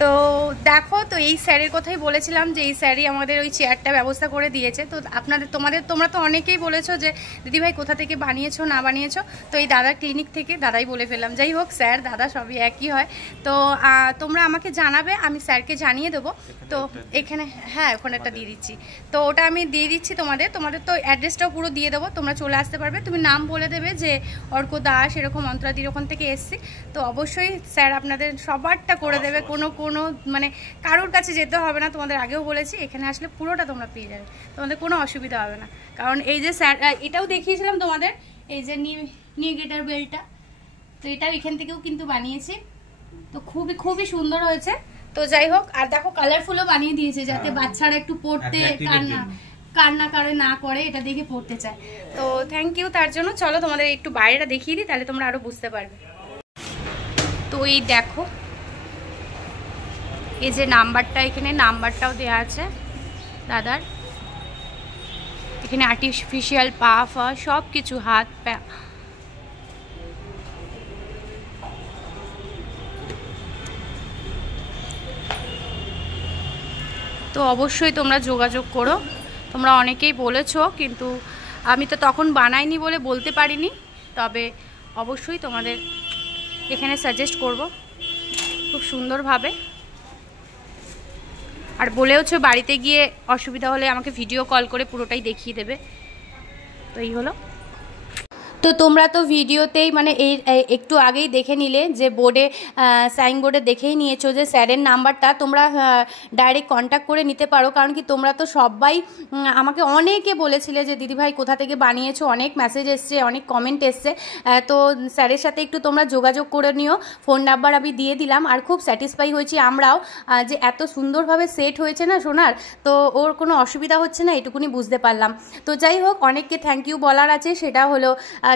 তো দেখো, তো এই স্যারের কথাই বলেছিলাম যে এই স্যারই আমাদের ওই চেয়ারটা ব্যবস্থা করে দিয়েছে। তো তোমরা তো অনেকেই বলেছো যে দিদিভাই কোথা থেকে বানিয়েছো না বানিয়েছো, তো এই দাদার ক্লিনিক থেকে, দাদাই বলে ফেললাম। যাই হোক, স্যার দাদা সবই একই হয়। তো তোমরা আমাকে জানাবে, আমি স্যারকে জানিয়ে দেবো। তো এখানে হ্যাঁ ওখানে একটা দিয়ে দিচ্ছি, তো ওটা আমি দিয়ে দিচ্ছি তোমাদের তো অ্যাড্রেসটাও পুরো দিয়ে দেবো, তোমরা চলে আসতে পারবে। তুমি নাম বলে দেবে যে অর্ক দাস, এরকম অন্তরাদির ওখান থেকে এসছি। তো অবশ্যই স্যার আপনাদের সবারটা করে দেবে, কোনো মানে কারোর কাছে যেতে হবে না। তোমাদের আগেও বলেছি, এখানে আসলে পুরোটা তোমরা পেয়ে যাবে, তোমাদের কোনো অসুবিধা হবে না। কারণ এই যে স্যার এটাও দেখিয়েছিলাম তোমাদের, এই যে নিউ গেটার বেলটা, তো এটাও এখান থেকেও কিন্তু বানিয়েছি। তো খুবই সুন্দর হয়েছে। তো যাই হোক, আর দেখো কালারফুলও বানিয়ে দিয়েছে যাতে বাচ্চারা একটু পড়তে কান্না করে না করে, এটা দেখে পড়তে চায়। তো থ্যাংক ইউ তার জন্য। চলো তোমাদের একটু বাইরেটা দেখিয়ে দিই, তাহলে তোমরা আরো বুঝতে পারবে। তো এই দেখো, এই যে নাম্বারটা, এখানে নাম্বারটাও দেওয়া আছে দাদার। এখানে আর্টিফিশিয়াল পা ফা সব কিছু, হাত পা। তো অবশ্যই তোমরা যোগাযোগ করো। তোমরা অনেকেই বলেছো, কিন্তু আমি তো তখন বানাইনি বলে বলতে পারিনি। তবে অবশ্যই তোমাদের এখানে সাজেস্ট করব খুব সুন্দরভাবে। আর বলেওছো বাড়িতে গিয়ে অসুবিধা হলে আমাকে ভিডিও কল করে পুরোটাই দেখিয়ে দেবে। তো এই হলো। তো তোমরা তো ভিডিওতেই মানে এই একটু আগেই দেখে নিলে যে বোর্ডে, সাইনবোর্ডে দেখেই নিয়েছো যে স্যারের নাম্বারটা তোমরা ডাইরেক্ট কন্ট্যাক্ট করে নিতে পারো। কারণ কি তোমরা তো সবাই আমাকে অনেকে বলেছিলে যে দিদিভাই কোথা থেকে বানিয়েছো, অনেক মেসেজ এসছে, অনেক কমেন্ট এসছে। তো স্যারের সাথে একটু তোমরা যোগাযোগ করে নিও, ফোন নাম্বার আমি দিয়ে দিলাম। আর খুব স্যাটিসফাই হয়েছি আমরাও যে এত সুন্দরভাবে সেট হয়েছে না সোনার, তো ওর কোনো অসুবিধা হচ্ছে না, এটুকুনি বুঝতে পারলাম। তো যাই হোক, অনেককে থ্যাংক ইউ বলার আছে, সেটা হলো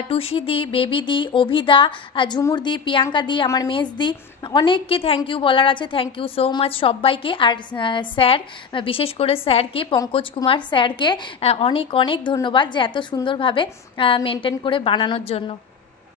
টুসি দি, বেবি দি, অভিদা, ঝুমুর দি, প্রিয়াঙ্কা দি, আমার মেজ দি, অনেককে থ্যাংক ইউ বলার আছে। থ্যাংক ইউ সো মাচ সবাইকে। আর স্যার, বিশেষ করে স্যারকে, পঙ্কজ কুমার স্যারকে অনেক ধন্যবাদ যে এত সুন্দরভাবে মেনটেন করে বানানোর জন্য।